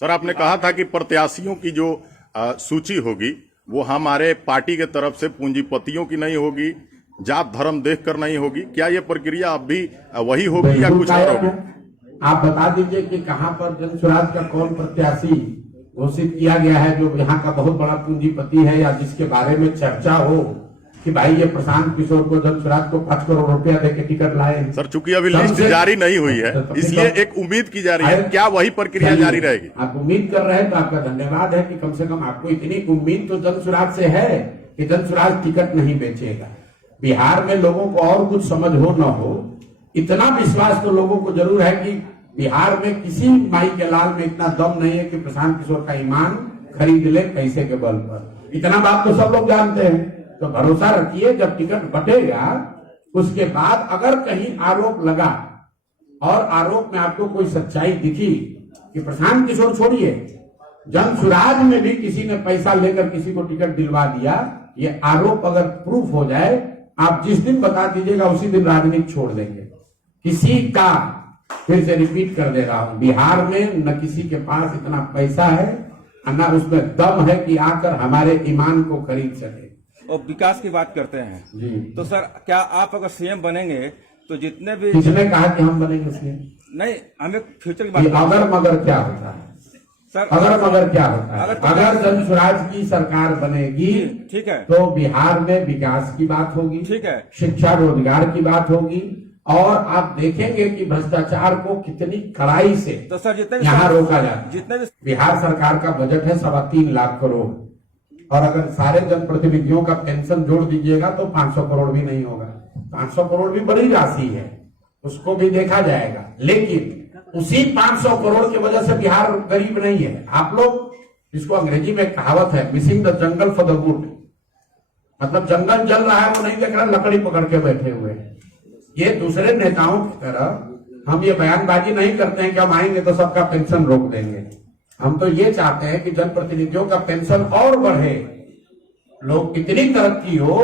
Sir, आपने कहा था कि प्रत्याशियों की जो सूची होगी वो हमारे पार्टी के तरफ से पूंजीपतियों की नहीं होगी, जात धर्म देखकर नहीं होगी। क्या ये प्रक्रिया अब भी वही होगी या कुछ और होगी? आप बता दीजिए कि कहां पर जन स्वराज का कौन प्रत्याशी घोषित किया गया है जो यहाँ का बहुत बड़ा पूंजीपति है, या जिसके बारे में चर्चा हो कि भाई ये प्रशांत किशोर को जन स्वराज को 5 करोड़ रुपया देके टिकट लाए। सर, चूंकि अभी लिस्ट जारी नहीं हुई है इसलिए एक उम्मीद की जा रही है, क्या वही प्रक्रिया जारी रहेगी? आप उम्मीद कर रहे हैं तो आपका धन्यवाद है कि कम से कम आपको इतनी उम्मीद तो जन स्वराज से है कि जन स्वराज टिकट नहीं बेचेगा। बिहार में लोगों को और कुछ समझ हो न हो, इतना विश्वास तो लोगों को जरूर है कि बिहार में किसी माई के लाल में इतना दम नहीं है कि प्रशांत किशोर का ईमान खरीद ले पैसे के बल पर। इतना बात तो सब लोग जानते हैं। तो भरोसा रखिए, जब टिकट बटेगा उसके बाद अगर कहीं आरोप लगा और आरोप में आपको कोई सच्चाई दिखी कि प्रशांत किशोर छोड़िए, जन स्वराज में भी किसी ने पैसा लेकर किसी को टिकट दिलवा दिया, ये आरोप अगर प्रूफ हो जाए, आप जिस दिन बता दीजिएगा उसी दिन राजनीति छोड़ देंगे। किसी का, फिर से रिपीट कर दे रहा हूं, बिहार में न किसी के पास इतना पैसा है न उसमें दम है कि आकर हमारे ईमान को खरीद सके। और विकास की बात करते हैं जी, तो सर क्या आप अगर सीएम बनेंगे तो जितने भी, किसने कहा कि हम बनेंगे सीएम? नहीं, हमें फ्यूचर की बात अगर मगर क्या होता है सर? अगर मगर क्या होता है? अगर जन स्वराज की सरकार बनेगी, ठीक है, तो बिहार में विकास की बात होगी, ठीक है, शिक्षा रोजगार की बात होगी, और आप देखेंगे कि भ्रष्टाचार को कितनी कड़ाई से तो सर जितने यहाँ रोका जाता है। जितने भी बिहार सरकार का बजट है 3.25 लाख करोड़, और अगर सारे जनप्रतिनिधियों का पेंशन जोड़ दीजिएगा तो 500 करोड़ भी नहीं होगा। 500 करोड़ भी बड़ी राशि है, उसको भी देखा जाएगा, लेकिन उसी 500 करोड़ की वजह से बिहार गरीब नहीं है। आप लोग, इसको अंग्रेजी में कहावत है, missing the jungle for the wood, मतलब जंगल जल रहा है वो नहीं देख रहा, लकड़ी पकड़ के बैठे हुए हैं। ये दूसरे नेताओं की तरह हम ये बयानबाजी नहीं करते हैं कि हम आएंगे तो सबका पेंशन रोक देंगे। हम तो ये चाहते हैं कि जनप्रतिनिधियों का पेंशन और बढ़े, लोग इतनी तरक्की हो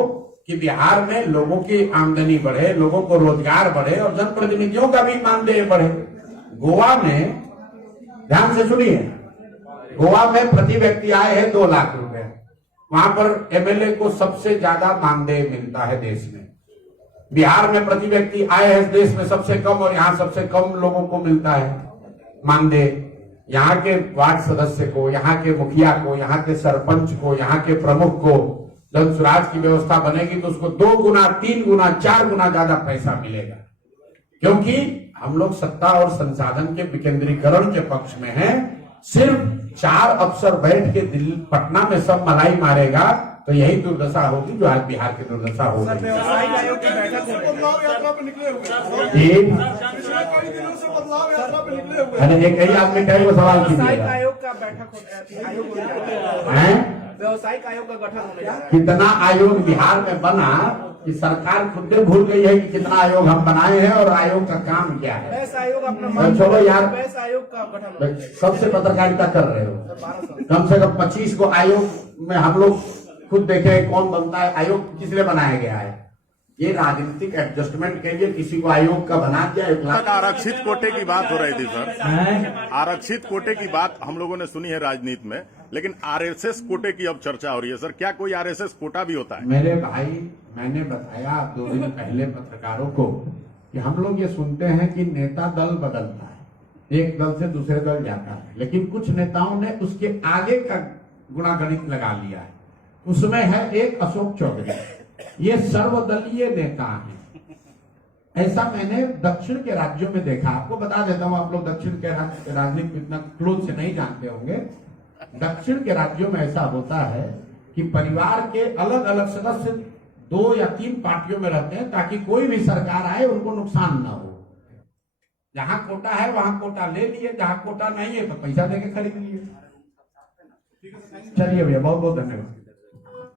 कि बिहार में लोगों की आमदनी बढ़े, लोगों को रोजगार बढ़े और जनप्रतिनिधियों का भी मानदेय बढ़े। गोवा में, ध्यान से सुनिए, गोवा में प्रति व्यक्ति आय है 2 लाख रुपए। वहां पर एमएलए को सबसे ज्यादा मानदेय मिलता है देश में। बिहार में प्रति व्यक्ति आय है देश में सबसे कम, और यहाँ सबसे कम लोगों को मिलता है मानदेय। यहाँ के वार्ड सदस्य को, यहाँ के मुखिया को, यहाँ के सरपंच को, यहाँ के प्रमुख को जन स्वराज की व्यवस्था बनेगी तो उसको 2 गुना, 3 गुना, 4 गुना ज्यादा पैसा मिलेगा, क्योंकि हम लोग सत्ता और संसाधन के विकेंद्रीकरण के पक्ष में हैं। सिर्फ 4 अफसर बैठ के दिल्ली पटना में सब मलाई मारेगा तो यही दुर्दशा होगी जो आज बिहार की दुर्दशा होगी। अरे एक ही आदमी कई वो सवाल कीजिएगा, व्यवसायिक आयोग का गठन होने जा रहा है। कितना आयोग बिहार में बना कि सरकार खुद ही भूल गई है कि कितना आयोग हम बनाए हैं और आयोग का काम क्या है। वैसा आयोग अपना छोड़ो यार, वैसा आयोग का गठन कब से पत्रकारिता कर रहे हो? कम से कम 25 को आयोग में हम लोग खुद देखे कौन बनता है। आयोग किस लिए बनाया गया है? ये राजनीतिक एडजस्टमेंट के लिए किसी को आयोग का बना दिया। 1 लाख आरक्षित कोटे की बात हो रही थी सर, आरक्षित कोटे की बात हम लोगों ने सुनी है राजनीति में, लेकिन आरएसएस कोटे की अब चर्चा हो रही है। सर, क्या कोई आरएसएस कोटा भी होता है? मेरे भाई, मैंने बताया 2 दिन पहले पत्रकारों को कि हम लोग ये सुनते हैं कि नेता दल बदलता है, एक दल से दूसरे दल जाता है, लेकिन कुछ नेताओं ने उसके आगे का गुणागणित लगा लिया है। उसमें है एक अशोक चौधरी, ये सर्वदलीय नेता है। ऐसा मैंने दक्षिण के राज्यों में देखा। आपको बता देता हूं, आप लोग दक्षिण के राजनीति इतना क्लोज से नहीं जानते होंगे। दक्षिण के राज्यों में ऐसा होता है कि परिवार के अलग अलग सदस्य 2 या 3 पार्टियों में रहते हैं ताकि कोई भी सरकार आए उनको नुकसान ना हो। जहां कोटा है वहां कोटा ले लिए, जहां कोटा नहीं है तो पैसा देके खरीद लिए। चलिए भैया, बहुत बहुत धन्यवाद।